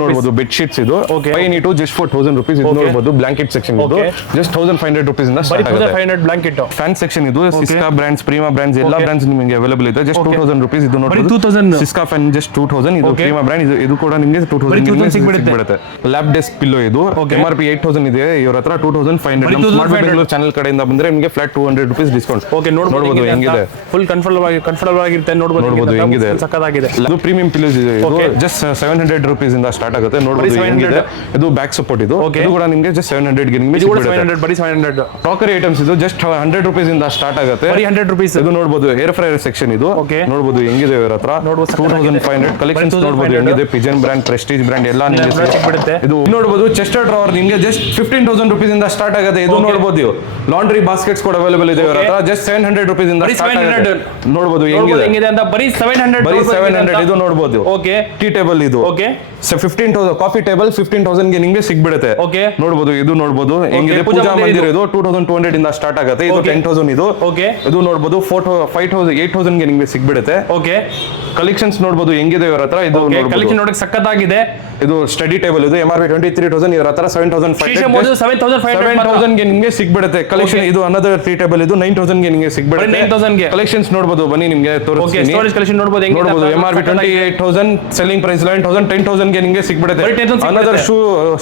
ನೋಡಬಹುದು ಬೆಡ್ ಶೀಟ್ಸ್ ಇದು ಬೈ ಎನಿ2 ಜಸ್ಟ್ ಫಾರ್ 1000 rupees. ಇದು ನೋಡಬಹುದು ಬ್ಲಾಂಕೆಟ್ ಸೆಕ್ಷನ್ ಇದು ಜಸ್ಟ್ 1500 rupees ಇಂದ ಸ್ಟಾರ್ಟ್ ಆಗುತ್ತೆ. 1500 ಬ್ಲಾಂಕೆಟ್. ಫ್ಯಾನ್ ಸೆಕ್ಷನ್ ಇದು. ಸಿಸ್ಕಾ ಬ್ರಾಂಡ್ಸ್, ಪ್ರೀಮಾ ಬ್ರಾಂಡ್ಸ್ ಎಲ್ಲ ಬ್ರಾಂಡ್ಸ್ ನಿಮಗೆ ಅವೈಲೇಬಲ್ ಇದೆ. Just 2000 rupees. ಇದು ನೋಡಬಹುದು 2000. ಸಿಸ್ಕಾ ಫ್ಯಾನ್ ಜಸ್ಟ್ 2000. ಇದು ಪ್ರೀಮಾ ಬ್ರಾಂಡ್. ಇದು ಕೂಡ ನಿಮಗೆ 2000 ಸಿಗ್ಬಿಡುತ್ತೆ. ಲ್ಯಾಪ್ ಡೆಸ್ಕ್ ಪಿಲ್ಲೋ ಇದು MRP 8000 ಇದೆ. ಇವರ ಹತ್ರ 2500. ಸ್ಮಾರ್ಟ್ ಬೆಂಗಳೂರು ಚಾನೆಲ್ ಕಡೆಯಿಂದ ಬಂದ್ರೆ ನಿಮಗೆ ಫ್ಲಾಟ್ 200 rupees ಡಿಸ್ಕೌಂಟ್. ಓಕೆ, ನೋಡಬಹುದು ಹೆಂಗಿದೆ. ಫುಲ್ ಕಂಫರ್ಟಬಲ್ ಆಗಿರುತ್ತೆ. ನೋಡಬಹುದು ಹೆಂಗಿದೆ. ಸಕ್ಕತ್ತಾಗಿದೆ. ಇದು ಪ್ರೀಮಿಯಂ ಪಿಲ್ಲೋಸ್ ಇದೆ. ಇದು ಜಸ್ಟ್ 700 rupees ಇಂದ ಸ್ಟಾರ್ಟ್ ಆಗುತ್ತೆ. ನೋಡಬಹುದು ಹೆಂಗಿದೆ. ಇದು ಬ್ಯಾಕ್ ಸಪೋರ್ಟ್ ಇದು. ಇದು ಕೂಡ ನಿಮಗೆ ಜಸ್ಟ್ 700 ಗೆ ನಿಮಗೆ ಸಿಗ್ಬಿಡುತ್ತೆ. ಬರೀ 700. ಕ್ರಾಕರಿ ಐಟಮ್ಸ್ ಇದು ಜಸ್ಟ್ 100 rupees ಇಂದ ಸ್ಟಾರ್ಟ್ ಆಗುತ್ತೆ. ಬರೀ 100 rupees. ಇದು ನೋಡಬಹುದು ಏರ್ ಫ್ರೈಯರ್ ಸೆಕ್ಷನ್ ಇದು. ನೋಡಬಹುದು ಹೆಂಗಿದೆ ಇವರ ಹತ್ರ. 2500 ಕಲೆಕ್ಷನ್ಸ್ ನೋಡಬಹುದು ಹೆಂಗಿದೆ. ಪಿಜನ್ ಬ್ರಾಂಡ್, ಪ್ರೆಸ್ಟೀಜ್ ಬ್ರಾಂಡ್ ಎಲ್ಲ ನಿಮಗೆ ಸಿಗ್ಬಿಡುತ್ತೆ. ಇದು ನೋಡಬಹುದು ಚೆಸ್ಟರ್ ಡ್ರಾವರ್ ನಿಮಗೆ ಜಸ್ಟ್ 15,000 rupees ಇಂದ ಸ್ಟಾರ್ಟ್ ಆಗುತ್ತೆ. ಇದು ನೋಡಬಹುದು ಲಾಂಡ್ರಿ ಬಾಸ್ಕೆಟ್ಸ್ ಕೂಡ ಅವೈಲೇಬಲ್ ಇದೆ ಇವರ ಹತ್ರ. ಜಸ್ಟ್ 700 rupees ಇಂದ ಸ್ಟಾರ್ಟ್ ಆಗುತ್ತೆ. ನೋಡಬಹುದು ಹೆಂಗಿದೆ ಅಂತ. ಬರೀ 700. ಇದು ನೋಡಬಹುದು. ಓಕೆ, ಟೀ ಟೇಬಲ್ ಇದು. ಓಕೆ, 15,000 ಕಾಫಿ ಟೇಬಲ್ 15,000 ಗೆ ನಿಮಗೆ ಸಿಗ್ಬಿಡುತ್ತೆ. ಓಕೆ, ನೋಡಬಹುದು. ಇದು ನೋಡಬಹುದು ಹೆಂಗಿದೆ. ಪೂಜಾ ಮಂದಿರ ಇದು 2200 ಇಂದ ಸ್ಟಾರ್ಟ್ ಆಗುತ್ತೆ. ಇದು 10,000 ಇದು. ಓಕೆ, ಇದು ನೋಡಬಹುದು 5,000 8,000 ಗೆ ನಿಮಗೆ ಸಿಗ್ಬಿಡುತ್ತೆ. ಓಕೆ, ಕಲೆಕ್ಷನ್ಸ್ ನೋಡಬಹುದು ಹೆಂಗಿದೆ ಇವರ ಹತ್ರ. ಇದು ಕಲೆಕ್ಷನ್ ನೋಡಕ್ಕೆ ಸಕ್ಕತ್ತಾಗಿದೆ. ಇದು ಸ್ಟಡಿ ಟೇಬಲ್ ಇದು MRP 23,000. ಇವರ ಹತ್ರ 7,500 7,500 ಗೆ ನಿಮಗೆ ಸಿಗ್ಬಿಡುತ್ತೆ ಕಲೆಕ್ಷನ್. ಇದು ಅನದರ್ 3 ಟೇಬಲ್ ಇದು 9,000 ಗೆ ನಿಮಗೆ ಸಿಗ್ಬಿಡುತ್ತೆ. 9,000 ಗೆ ಕಲೆಕ್ಷನ್ಸ್ ನೋಡಬಹುದು. ಬನ್ನಿ ನಿಮಗೆ ತೋರಿಸ್ತೀನಿ. ಸ್ಟೋರೇಜ್ ಕಲೆಕ್ಷನ್ ನೋಡಬಹುದು. ನೋಡಬಹುದು MRP 28,000 ಸೆಲ್ಲಿಂಗ್ ಪ್ರೈಸ್ 11,000. 10,000 ಗೆ ನಿಮಗೆ ಸಿಗ್ಬಿಡುತ್ತೆ. ಅನದರ್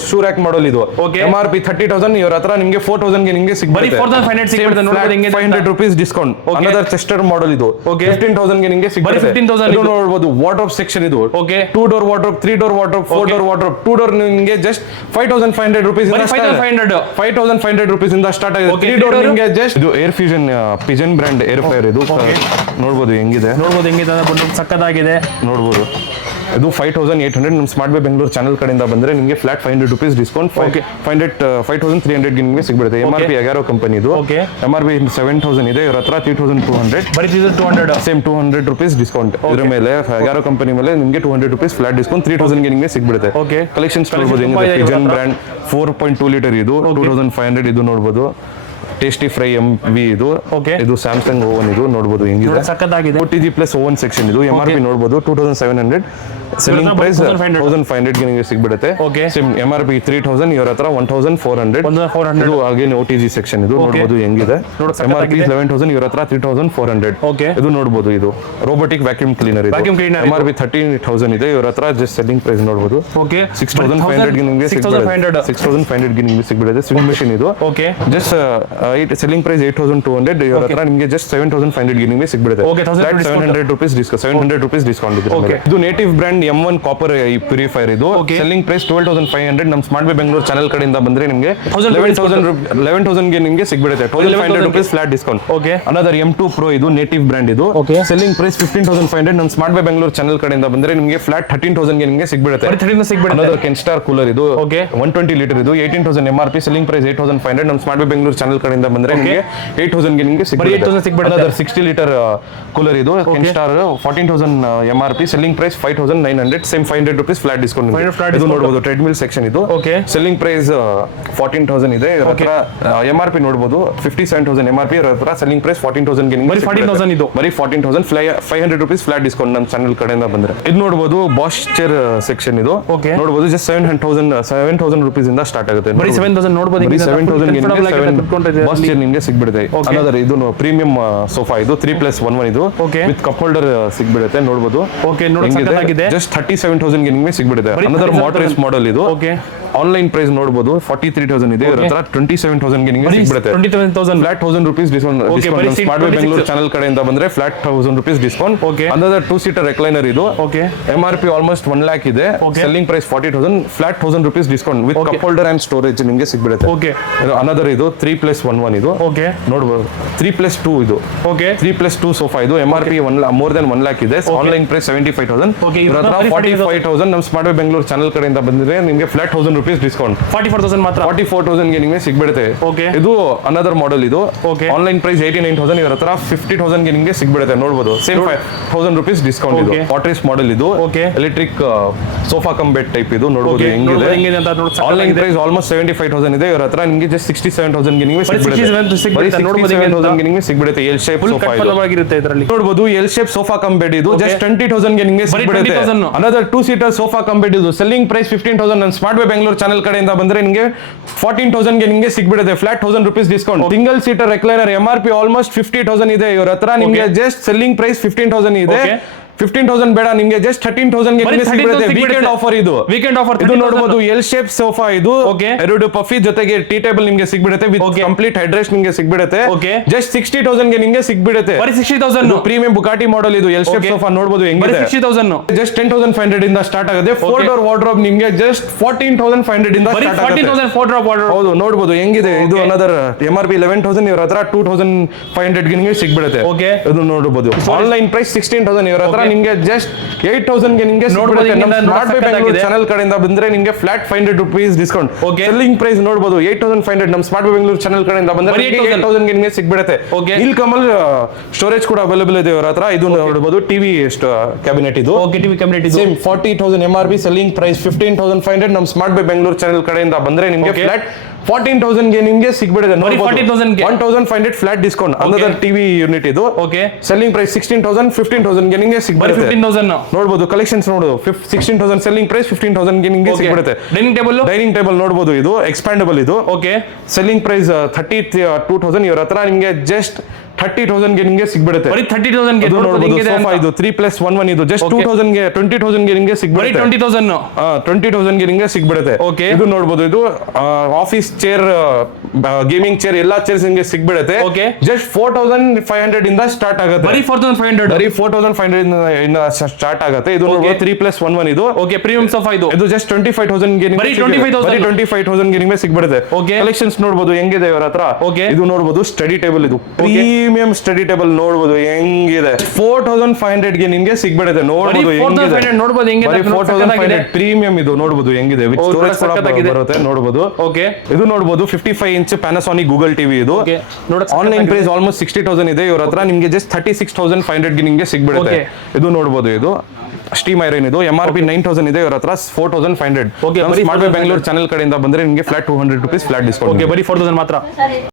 ಶೂ ರ್ಯಾಕ್ ಮಾಡಲ್ ಇದು. MRP 30,000. ಇವರ ಹತ್ರ ನಿಮಗೆ 4,000 ಗೆ ನಿಮಗೆ ಸಿಗ್ಬಿಡುತ್ತೆ. 4,500 ಸಿಗ್ಬಿಡುತ್ತೆ. ನೋಡಬಹುದು ಹೆಂಗಿದೆ. 500 rupees ಡಿಸ್ಕೌಂಟ್. ಅನದರ್ ಚೆಸ್ಟರ್ ಮಾಡಲ್ ಇದು. 15,000 ಗೆ ನಿಮಗೆ ಸಿಗ್ಬಿಡುತ್ತೆ. 15,000. ಇದು ನೋಡಬಹುದು ವಾರ್ಡ್ರೋಬ್ ಸೆಕ್ಷನ್ ಇದು. 2 door wardrobe, 3 door wardrobe, 4 door wardrobe. 2 door ನಿಮಗೆ ಜಸ್ಟ್ 5,500 rupees ಇಂದ 5,500 rupees ಇಂದ ಸ್ಟಾರ್ಟ್ ಆಗಿದೆ. 3 ಡೋರ್ ನಿಮಗೆ ಜಸ್ಟ್ ಇದು air fusion Pigeon brand air fryer ಇದು. ನೋಡಬಹುದು ಹೆಂಗಿದೆ. ಸಕ್ಕತ್ತಾಗಿದೆ. ನೋಡಬಹುದು ಇದು 5,800. ನಮ್ಮ ಸ್ಮಾರ್ಟ್ ಬೈ ಬೆಂಗಳೂರು ಚಾನಲ್ ಕಡೆಯಿಂದ ಬಂದ್ರೆ ನಿಮಗೆ ಫ್ಲಾಟ್ 500 rupees ಡಿಸ್ಕೌಂಟ್. 5,300 ಗೆ ನಿಮಗೆ ಸಿಗ್ಬಿಡುತ್ತೆ. MRP ಅಗಾರೋ ಕಂಪನಿ ಇದು. MRP 7,000 ಇದೆ. ಇವರ ಹತ್ರ 3,200. ಬರೀ 200. Same 200 rupees discount. ಇದ್ರ ಮೇಲೆ ಅಗಾರೋ ಕಂಪನಿ ಮೇಲೆ ನಿಮಗೆ 200 rupees ಫ್ಲಾಟ್ ಡಿಸ್ಕೌಂಟ್. 3,000 ಗೆ ನಿಮಗೆ ಸಿಗ್ಬಿಡುತ್ತೆ. ಕಲೆಕ್ಷನ್ಸ್ ನೋಡಬಹುದು ಹೆಂಗಿದೆ. ಪಿಜನ್ ಬ್ರಾಂಡ್ 4.2 ಲೀಟರ್ ಇದು 2,500. ಇದು ನೋಡಬಹುದು ಟೇಸ್ಟಿ ಫ್ರೈ MV ಇದು. ಇದು ಸ್ಯಾಮ್ಸಂಗ್ ಓವನ್ ಇದು. ನೋಡಬಹುದು ಹೆಂಗಿದೆ. ಸಕ್ಕತ್ತಾಗಿದೆ. OTG ಪ್ಲಸ್ ಓವನ್ ಸೆಕ್ಷನ್ ಇದು. MRP ನೋಡಬಹುದು 2,700. ಸೆಲ್ಲಿಂಗ್ ಪ್ರೈಸ್ 1,500 ಗೆ ನಿಮಗೆ ಸಿಗ್ಬಿಡುತ್ತೆ. Same MRP 3,000. ಇವರ ಹತ್ರ 1,400. ಇದು ಅಗೇನ್ OTG ಸೆಕ್ಷನ್ ಇದು. ನೋಡಬಹುದು ಹೆಂಗಿದೆ. MRP 11,000. ಇವರ ಹತ್ರ 3,400. ಇದು ನೋಡಬಹುದು. ಇದು ರೋಬೋಟಿಕ್ ವ್ಯಾಕ್ಯೂಮ್ ಕ್ಲೀನರ್ ಇದು. MRP 13,000 ಇದೆ. ಇವರ ಹತ್ರ ಜಸ್ಟ್ ಸೆಲ್ಲಿಂಗ್ ಪ್ರೈಸ್ ನೋಡಬಹುದು 6,500 ಗೆ ನಿಮಗೆ ಸಿಗ್ಬಿಡುತ್ತೆ. 6,500 ಗೆ ನಿಮಗೆ ಸಿಗ್ಬಿಡುತ್ತೆ. ಸ್ವಿಂಗ್ ಮೆಷಿನ್ ಇದು. Just selling price 8,200. ಇವರ ಹತ್ರ ನಿಮಗೆ ಜಸ್ಟ್ 7,500 ಗೆ ನಿಮಗೆ ಸಿಗ್ಬಿಡುತ್ತೆ. 700 rupees ಡಿಸ್ಕೌಂಟ್. 700 rupees ಡಿಸ್ಕೌಂಟ್ ಇದೆ. ಇದು native brand M1 copper purifier ಇದು. Selling price 12,500. ನಮ್ಮ ಸ್ಮಾರ್ಟ್ ಬೈ ಬೆಂಗಳೂರು ಚಾನಲ್ ಕಡೆಯಿಂದ ಬಂದ್ರೆ ನಿಮಗೆ 11,000 ಗೆ ನಿಮಗೆ ಸಿಗ್ಬಿಡುತ್ತೆ. 1,200 rupees flat discount. Another M2 Pro ಇದು ನೇಟಿವ್ ಬ್ರಾಂಡ್ ಇದು. Selling price 15,500. ನಮ್ಮ ಸ್ಮಾರ್ಟ್ ಬೈ ಬೆಂಗಳೂರು ಚಾನಲ್ ಕಡೆಯಿಂದ ಬಂದ್ರೆ ನಿಮಗೆ ಫ್ಲಾಟ್ 13,000 ಗೆ ನಿಮಗೆ ಸಿಗ್ಬಿಡುತ್ತೆ. ಅನದರ್ ಕೆನ್ಸ್ಟಾರ್ ಕೂಲರ್ ಇದು 120 ಲೀಟರ್ ಇದು 18,000 MRP. Selling price 8,500. ನಮ್ಮ ಸ್ಮಾರ್ಟ್ ಬೈ ಬೆಂಗಳೂರು ಚಾನಲ್ ಕಡೆಯಿಂದ ಬಂದ್ರೆ ನಿಮಗೆ 8,000 ಗೆ ನಿಮಗೆ ಸಿಗ್ಬಿಡುತ್ತೆ. ಅನದರ್ 60 ಲೀಟರ್ ಕೂಲರ್ ಇದು Kenstar 14,000 MRP. Selling price 5,900. Same 500 rupees flat discount. ಇದು ನೋಡಬಹುದು ಟ್ರೆಡ್ಮಿಲ್ ಸೆಕ್ಷನ್ ಇದು. ಸೆಲ್ಲಿಂಗ್ ಪ್ರೈಸ್ 14,000 ಇದೆ. ಇವರ ಹತ್ರ MRP ನೋಡಬಹುದು 57,000 MRP. ಇವರ ಹತ್ರ ಸೆಲ್ಲಿಂಗ್ ಪ್ರೈಸ್ 14,000 ಗೆ ನಿಮಗೆ 14,000 ಇದು. ಬರೀ 14,000 500 rupees ಫ್ಲಾಟ್ ಡಿಸ್ಕೌಂಟ್ ನಮ್ಮ ಚಾನಲ್ ಕಡೆಯಿಂದ ಬಂದ್ರೆ. ಇದು ನೋಡಬಹುದು ಬಾಶ್ ಚೇರ್ ಸೆಕ್ಷನ್ ಇದು. ನೋಡಬಹುದು ಜಸ್ಟ್ 7,000 rupees ಇಂದ ಸ್ಟಾರ್ಟ್ ಆಗುತ್ತೆ. ಬರೀ 7,000 ನೋಡಬಹುದು. 7,000 ಗೆ ಬಾಶ್ ಚೇರ್ ನಿಮಗೆ ಸಿಗ್ಬಿಡುತ್ತೆ. ಅನದರ್ ಇದು ಪ್ರೀಮಿಯಂ ಸೋಫಾ ಇದು 3+1 ಇದು ವಿತ್ ಕಪ್ ಹೋಲ್ಡರ್ ಸಿಗ್ಬಿಡುತ್ತೆ. ನೋಡಬಹುದು ಜಸ್ಟ್ 37,000 ಗೆ ನಿಮಗೆ ಸಿಗ್ಬಿಡುತ್ತೆ. ಅನದರ್ ಮೋಟರೈಸ್ ಮಾಡೆಲ್ ಇದು. ಆನ್ಲೈನ್ ಪ್ರೈಸ್ ನೋಡಬಹುದು 43,000 ಇದೆ. ಇವರ ಹತ್ರ 27,000 ಗೆ ನಿಮಗೆ ಸಿಗ್ಬಿಡುತ್ತೆ. 27,000 flat 1,000 rupees discount. Smart buy Bengaluru channel ಕಡೆಯಿಂದ ಬಂದ್ರೆ flat 1,000 rupees discount. Another 2-seater recliner ಇದು. MRP ಆಲ್ಮೋಸ್ಟ್ 1 lakh ಇದೆ. Selling price 40,000 flat 1,000 rupees discount with cup holder and storage ನಿಮಗೆ ಸಿಗ್ಬಿಡುತ್ತೆ. ಅನದರ್ ಇದು 3+1 ಇದು. ನೋಡಬಹುದು 3+2 ಇದು. 3+2 ಸೋಫಾ ಇದು. MRP ಮೋರ್ ದನ್ 1 lakh ಇದೆ. Online price 75,000. 45,000 ನಮ್ಮ ಸ್ಮಾರ್ಟ್ ಬೈ ಬೆಂಗಳೂರು ಚಾನಲ್ ಕಡೆಯಿಂದ ಬಂದ್ರೆ ನಿಮಗೆ ಫ್ಲಾಟ್ 1,000 ರುಪೀಸ್ ಡಿಸ್ಕೌಂಟ್ 44,000 ಮಾತ್ರ. 44,000ಗೆ ನಿಮಗೆ ಸಿಗ್ಬಿಡುತ್ತೆ. Okay. ಇದು ಅನದರ್ ಮಾಡೆಲ್ ಇದು. Okay. ಆನ್ಲೈನ್ ಪ್ರೈಸ್ 89,000 ಇವ್ರ ಹತ್ರ 50,000ಗೆ ನಿಮಗೆ ಸಿಗ್ಬಿಡುತ್ತೆ ನೋಡ್ಬೋದು. ಸೇಮ್ 5,000 ರುಪೀಸ್ ಡಿಸ್ಕೌಂಟ್ ಇದು. Okay. ಪಾಟ್ರಿಸ್ ಮಾಡೆಲ್ ಇದು. Okay. Electric sofa cum bed type ಇದು ನೋಡ್ಬೋದು Okay. ಹೆಂಗಿದೆ. ನೋಡ್ಬೋದು ಹೆಂಗಿದೆ ಅಂತ ನೋಡ್ಬೋದು. ಆನ್ಲೈನ್ ಪ್ರೈಸ್ ಆಲ್ಮೋಸ್ಟ್ 75,000 ಇದೆ. ಇವ್ರ ಹತ್ರ ನಿಮಗೆ ಜಸ್ಟ್ 67,000ಗೆ ನಿಮಗೆ ಬರೀ 67,000 ಸಿಗ್ಬಿಡುತ್ತೆ. ನೋಡ್ಬೋದು ಹೆಂಗಿದೆ ಅಂತ. 67,000ಗೆ ನಿಮಗೆ ಸಿಗ್ಬಿಡುತ್ತೆ. ಎಲ್ ಶೇಪ್ ಫುಲ್ ಸೋಫಾ ಇದು ಕಂಫರ್ಟಬಲ್ ಆಗಿರುತ್ತೆ ಇದರಲ್ಲಿ. ನೋಡ್ಬೋದು L shape sofa cum bed ಇದು. ಜಸ್ಟ್ 20,000ಗೆ ನಿಮಗೆ ಬರೀ ಸಿಗ್ಬಿಡುತ್ತೆ. 20,000. Another 2 seater sofa cum bed ಇದು. Selling price 15,000. ನನ್ನ ಸ್ಮಾರ್ಟ್ ವೇ ಬೆಂಗಳೂರು ಚಾನಲ್ ಕಡೆಯಿಂದ ಬಂದ್ರೆ ನಿಮಗೆ 14,000ಗೆ ನಿಮಗೆ ಸಿಗ್ಬಿಡುತ್ತೆ. Flat 1,000 rupees discount. Single seater recliner MRP almost 50,000 ಇದೆ ಇವ್ರ ಹತ್ರ. ನಿಮಗೆ ಜಸ್ಟ್ ಸೆಲ್ಲಿಂಗ್ ಪ್ರೈಸ್ 15,000 ಇದೆ. Okay. 15,000 ಬೇಡ ನಿಮಗೆ ಜಸ್ಟ್ 13,000ಗೆ ಬರೀ ನಿಮಗೆ ಸಿಗ್ಬಿಡುತ್ತೆ. 13,000 ವೀಕೆಂಡ್ ಆಫರ್ ಇದು. ವೀಕೆಂಡ್ ಆಫರ್ ಇದು ನೋಡಬಹುದು ಎಲ್ ಶೇಪ್ ಸೋಫಾ ಇದು. Okay. ಎರಡು ಪಫಿ ಜೊತೆಗೆ ಟೀ ಟೇಬಲ್ ನಿಮಗೆ ಸಿಗ್ಬಿಡುತ್ತೆ. With Okay. ಕಂಪ್ಲೀಟ್ ಹೆಡ್ರೆಸ್ಟ್ ನಿಮಗೆ ಸಿಗ್ಬಿಡುತ್ತೆ. Okay. ಜಸ್ಟ್ 60,000ಗೆ ನಿಮಗೆ ಸಿಗ್ಬಿಡುತ್ತೆ. ಬರೀ 60,000. ಪ್ರೀಮಿಯಂ ಬುಗಾಟಿ ಮಾಡೆಲ್ ಇದು. L shape Okay. ಸೋಫಾ ನೋಡಬಹುದು ಬರೀ ಹೆಂಗಿದೆ. 60,000. ಜಸ್ಟ್ 10,500 ಇಂದ ಸ್ಟಾರ್ಟ್ ಆಗುತ್ತೆ. 4 Okay. ಡೋರ್ ವಾರ್ಡ್ರೋಬ್ ನಿಮಗೆ ಜಸ್ಟ್ 14,500 ಇಂದ ಬರೀ ಸ್ಟಾರ್ಟ್ ಆಗುತ್ತೆ. 14,000 4 ಡ್ರಾಪ್ ಆರ್ಡರ್. ಹೌದು ನೋಡಬಹುದು ಹೆಂಗಿದೆ. ಇದು Okay. ಅನದರ್ MRP 11,000 ಇವ್ರ ಹತ್ರ 2,500ಗೆ ನಿಮಗೆ ಸಿಗ್ಬಿಡುತ್ತೆ. Okay. ಇದು ನೋಡಬಹುದು. ಆನ್ಲೈನ್ ಪ್ರೈಸ್ 16,000 ಇವ್ರ ಹತ್ರ. Okay. ನಿಮಗೆ ಜಸ್ಟ್ 8,000ಗೆ ನಿಮಗೆ ನೋಡ್ಬೋದು ಸಿಗ್ಬಿಡುತ್ತೆ. ನಮ್ಮ ಹಿಂಗಿಂದ ಸ್ಮಾರ್ಟ್ ವೇ ಬೆಂಗಳೂರು ಸಖತ್ತಾಗಿದೆ. ಚಾನಲ್ ಕಡೆಯಿಂದ ಬಂದ್ರೆ ನಿಮಗೆ flat 500 rupees discount. Okay. Selling price ನೋಡಬಹುದು 8,500. ನಮ್ಮ ಸ್ಮಾರ್ಟ್ ವೇ ಬೆಂಗಳೂರು ಚಾನಲ್ ಕಡೆಯಿಂದ ಬಂದ್ರೆ ಬರೀ 8,000ಗೆ ನಿಮಗೆ ಸಿಗ್ಬಿಡುತ್ತೆ. Okay. ಇಲ್ಲಿ ಕಮಲ್ ಸ್ಟೋರೇಜ್ ಕೂಡ ಅವೈಲೇಬಲ್ ಇದೆ ಇವ್ರ ಹತ್ರ. ಇದು ನೋಡಬಹುದು ಟಿವಿ ಕ್ಯಾಬಿನೆಟ್ ಇದು. ಓಕೆ ಟಿವಿ ಕ್ಯಾಬಿನೆಟ್ ಇದು. Same 40,000 MRP. Selling price 15,500. ನಮ್ಮ ಸ್ಮಾರ್ಟ್ ಬೈ ಬೆಂಗಳೂರು ಚಾನಲ್ ಕಡೆಯಿಂದ ಬಂದ್ರೆ ನಿಮಗೆ Okay. ಫ್ಲಾಟ್ 14,000ಗೆ ನಿಮಗೆ ಸಿಗ್ಬಿಡುತ್ತೆ. ಬರೀ 14,000ಗೆ. 1,500 flat discount. Another TV unit ಇದು. Okay selling price 16,000. 15,000ಗೆ ನಿಮಗೆ ಬರೀ ಸಿಗ್ಬಿಡುತ್ತೆ. 15,000. ನೋಡಬಹುದು ಕಲೆಕ್ಷನ್ಸ್ ನೋಡಬಹುದು. 16,000 ಸೆಲ್ಲಿಂಗ್ ಪ್ರೈಸ್ 15,000ಗೆ ನಿಮಗೆ ಸಿಗ್ಬಿಡುತ್ತೆ. Dining table. ಡೈನಿಂಗ್ ಟೇಬಲ್ ನೋಡಬಹುದು ಇದು ಎಕ್ಸ್ಪ್ಯಾಂಡಬಲ್ ಇದು. ಓಕೆ ಸೆಲ್ಲಿಂಗ್ ಪ್ರೈಸ್ 32,000 ಇವ್ರ ಹತ್ರ. ನಿಮಗೆ ಜಸ್ಟ್ 30,000ಗೆ ನಿಮಗೆ ಸಿಗ್ಬಿಡುತ್ತೆ. ಬರೀ 30,000ಗೆ ಅದು ನೋಡ್ಬೋದು ನೋಡಬಹುದು ಹೆಂಗಿದೆ ಸೋಫಾ ಅಂತ. ಇದು 3+1 ಇದು. Just Okay. 20,000ಗೆ ನಿಮಗೆ ಬರೀ ಸಿಗ್ಬಿಡುತ್ತೆ. 20,000. 20,000ಗೆ ನಿಮಗೆ ಸಿಗ್ಬಿಡುತ್ತೆ. Okay. ಇದು ನೋಡಬಹುದು. ಇದು ಆಫೀಸ್ ಚೇರ್, ಗೇಮಿಂಗ್ ಚೇರ್ ಎಲ್ಲಾ ಚೇರ್ಸ್ ನಿಮಗೆ ಸಿಗ್ಬಿಡುತ್ತೆ. Okay. ಜಸ್ಟ್ 4,500 ಇಂದ ಸ್ಟಾರ್ಟ್ ಆಗುತ್ತೆ. ಬರೀ 4,500. ಬರೀ 4,500 ಇಂದ ಸ್ಟಾರ್ಟ್ ಆಗುತ್ತೆ. ಇದು ನೋಡಬಹುದು 3+1 ಇದು. ಓಕೆ ಪ್ರೀಮಿಯಂ ಸೋಫಾ ಇದು. ಇದು ಜಸ್ಟ್ 25,000ಗೆ ಬರೀ 25,000. 25,000ಗೆ ನಿಮಗೆ ಸಿಗ್ಬಿಡುತ್ತೆ. Okay. ಕಲೆಕ್ಷನ್ಸ್ ನೋಡಬಹುದು ಹೆಂಗಿದೆ ಇವರ ಹತ್ರ. Okay. ಇದು ನೋಡಬಹುದು ಸ್ಟಡಿ ಟೇಬಲ್ ಇದು. ಪ್ರೀಮಿಯಂ ಸ್ಟಡಿ ಟೇಬಲ್ ನೋಡಬಹುದು ಹೆಂಗಿದೆ. 4,500ಗೆ ನಿಮಗೆ ಸಿಗ್ಬಿಡುತ್ತೆ. ನೋಡಬಹುದು ಬರೀ 4,500 ನೋಡ್ಬೋದು ಹೆಂಗಿದೆ. ಬರೀ 4,500 ಪ್ರೀಮಿಯಂ ಇದು ನೋಡಬಹುದು ಹೆಂಗಿದೆ. ವಿತ್ ಸ್ಟೋರೇಜ್ ಕೂಡ ಸಖತ್ತಾಗಿದೆ. ಬರುತ್ತೆ ನೋಡಬಹುದು. ಓಕೆ ಇದು ನೋಡಬಹುದು 55 ಇಂಚ್ ಪ್ಯಾನಾಸೋನಿಕ್ ಗೂಗಲ್ ಟಿವಿ ಇದು. ಓಕೆ ನೋಡಕ್ಕೆ ಆನ್ಲೈನ್ ಪ್ರೈಸ್ ಆಲ್ಮೋಸ್ಟ್ 60,000 ಇದೆ ಇವ್ರ ಹತ್ರ. ನಿಮಗೆ ಜಸ್ಟ್ 36,500ಗೆ ನಿಮಗೆ ಸಿಗ್ಬಿಡುತ್ತೆ. Okay. ಇದು ನೋಡಬಹುದು. ಇದು ಸ್ಟೀಮ್ ಐರನ್ ಇದು. MRP 9,000 ಇದೆ ಇವ್ರ ಹತ್ರ. 4,500. Okay, ಬರೀ ಸ್ಮಾರ್ಟ್ ವೇ ಬೆಂಗಳೂರು ಚಾನಲ್ ಕಡೆಯಿಂದ ಬಂದ್ರೆ ನಿಮಗೆ flat 200 rupees flat discount. Okay ಬರೀ 4,000 ಮಾತ್ರ.